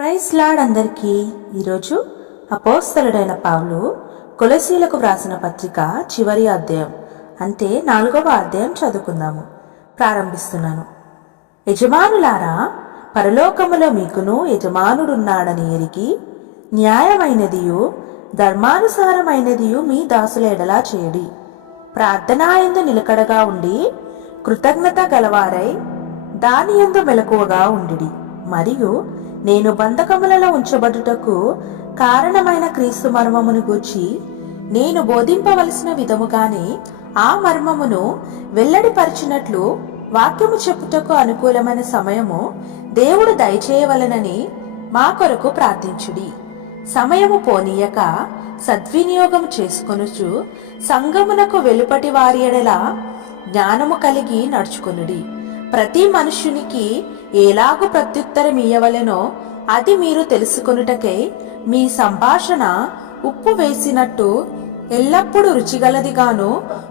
Praise lord అందరికీ. ఈరోజు అపోస్తలుడైన పౌలు కొలసీలకు వ్రాసిన పత్రిక చివరి అధ్యాయం అంటే 4వ అధ్యాయం చదువుకుందాము. ప్రారంభిస్తున్నాను. యజమానులారా, పరలోకములో మీకును యజమానుడున్నాడని ఎరిగి న్యాయమైనదియు ధర్మానుసారమైనదియు మీ దాసుల ఎడలా చేయడి. ప్రార్థనాయందు నిలకడగా ఉండి కృతజ్ఞత గలవారై దాని యందు మెలకువగా ఉండిడి. మరియు నేను బంధకములలో ఉంచబడుటకు కారణమైన క్రీస్తు మర్మమును గూర్చి నేను బోధింపవలసిన విధముగానే ఆ మర్మమును వెల్లడిపరిచినట్లు వాక్యము చెప్పుటకు అనుకూలమైన సమయము దేవుడు దయచేయవలనని మా కొరకు ప్రార్థించుడి. సమయము పోనీయక సద్వినియోగము చేసుకొనుచు సంగమునకు వెలుపటి వారి ఎడల జ్ఞానము కలిగి నడుచుకొనుడి. ప్రతి మనుష్యునికి ఎలాగు ప్రత్యుత్తరం ఇయ్యవలెనో అది మీరు తెలుసుకొనుటకై మీ సంభాషణ ఉప్పు వేసినట్టు ఎల్లప్పుడూ రుచిగలదిగాను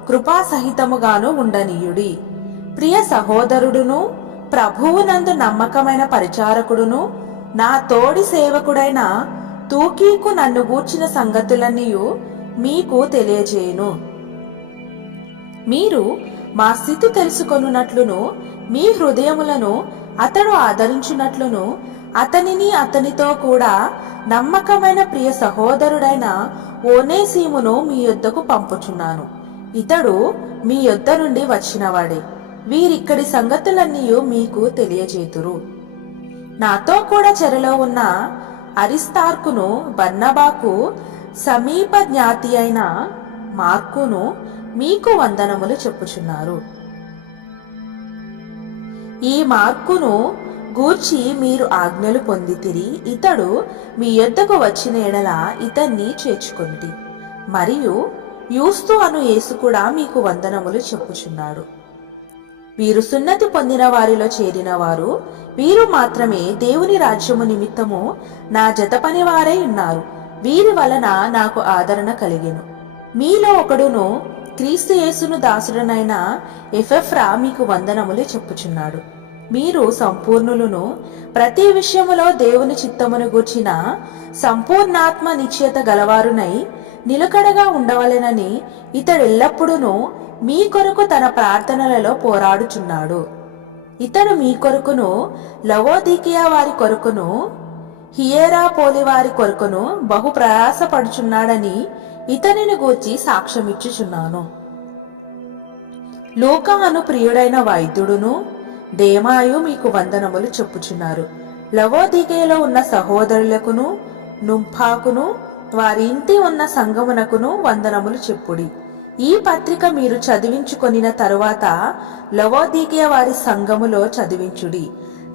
కృపాసహితముగాను ఉండనీయుడి. ప్రియ సహోదరుడును ప్రభువునందు నమ్మకమైన పరిచారకుడును నా తోడి సేవకుడైన తూకీకు నన్ను గూర్చిన సంగతులన్నీ మీకు తెలియజేయును. మీరు మా స్థితి తెలుసుకొనున్నట్లును మీ హృదయములను అతడు ఆదరించున్నట్లును అతనిని అతనితో కూడా నమ్మకమైన ప్రియ సహోదరుడైన ఓనేసీమును మీ యొద్దకు పంపుచున్నాను. ఇతడు మీ యొద్ద నుండి వచ్చినవాడే. వీరిక్కడి సంగతులన్నీ మీకు తెలియజేతురు. నాతో కూడా చెరలో ఉన్న అరిస్తార్కును బర్నబాకు సమీప జ్ఞాతి అయిన మార్కును మీకు వందనములు చెప్పుచున్నారు. ఈ మార్కును గూర్చి మీరు ఆజ్ఞలు పొందితిరి. ఇతడు మీ యొద్దకు వచ్చిన ఎడల ఇతన్ని చేర్చుకొండి. మరియు యూస్తు అను యేసు కూడా మీకు వందనములు చెప్పుచున్నాడు. వీరు సున్నతి పొందిన వారిలో చేరిన వారు. వీరు మాత్రమే దేవుని రాజ్యము నిమిత్తము నా జత పనివారై ఉన్నారు. వీరి వలన నాకు ఆదరణ కలిగెను. మీలో ఒకడును క్రీస్తు యేసును దాసుడనైన ఎఫెఫ్రా మీకు వందనములు చెప్పుచున్నాడు. మీరు సంపూర్ణులను ప్రతి విషయములో దేవుని చిత్తమును గూర్చిన సంపూర్ణాత్మ నిశ్చయత గలవారునై నిలకడగా ఉండవలెనని ఇతడెల్లప్పుడూ మీ కొరకు తన ప్రార్థనలలో పోరాడుచున్నాడు. ఇతడు మీ కొరకును లవోదికియా వారి కొరకును హియేరాపోలి వారి కొరకును బహు ప్రయాసపడుచున్నాడని ఇతనిని గూర్చి సాక్ష్యమిచ్చుచున్నాను. లూకా అను ప్రియుడైన వైద్యుడును దేమాయు మీకు వందనములు చెప్పుచున్నారు. లవోదికేయలో ఉన్న సహోదరులకును నుంఫాకును వారి ఇంటి ఉన్న సంగమునకును వందనములు చెప్పుడి. ఈ పత్రిక మీరు చదివించుకొనిన తరువాత లవోదికియా వారి సంఘములో చదివించుడి.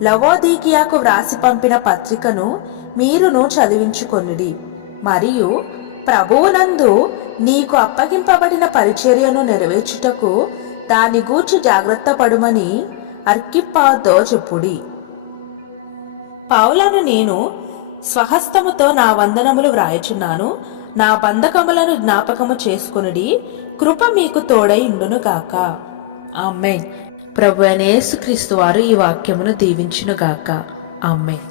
లవోదికియాకు వ్రాసి పంపిన పత్రికను మీరును చదివించుకొనుడి. మరియు ప్రభువునందు నీకు అప్పగింపబడిన పరిచర్యను నెరవేర్చుటకు దాని గూర్చి జాగ్రత్త పడుమని అర్కిప్పాతో చెప్పుడి. పౌలను నేను స్వహస్తముతో నా వందనములు వ్రాయచున్నాను. నా బంధకములను జ్ఞాపకము చేసుకొనుడి. కృప మీకు తోడై ఉండునుగాక. ఆమేన్. ప్రభువైన యేసుక్రీస్తు వారు ఈ వాక్యమును దీవించునుగాక. ఆమేన్.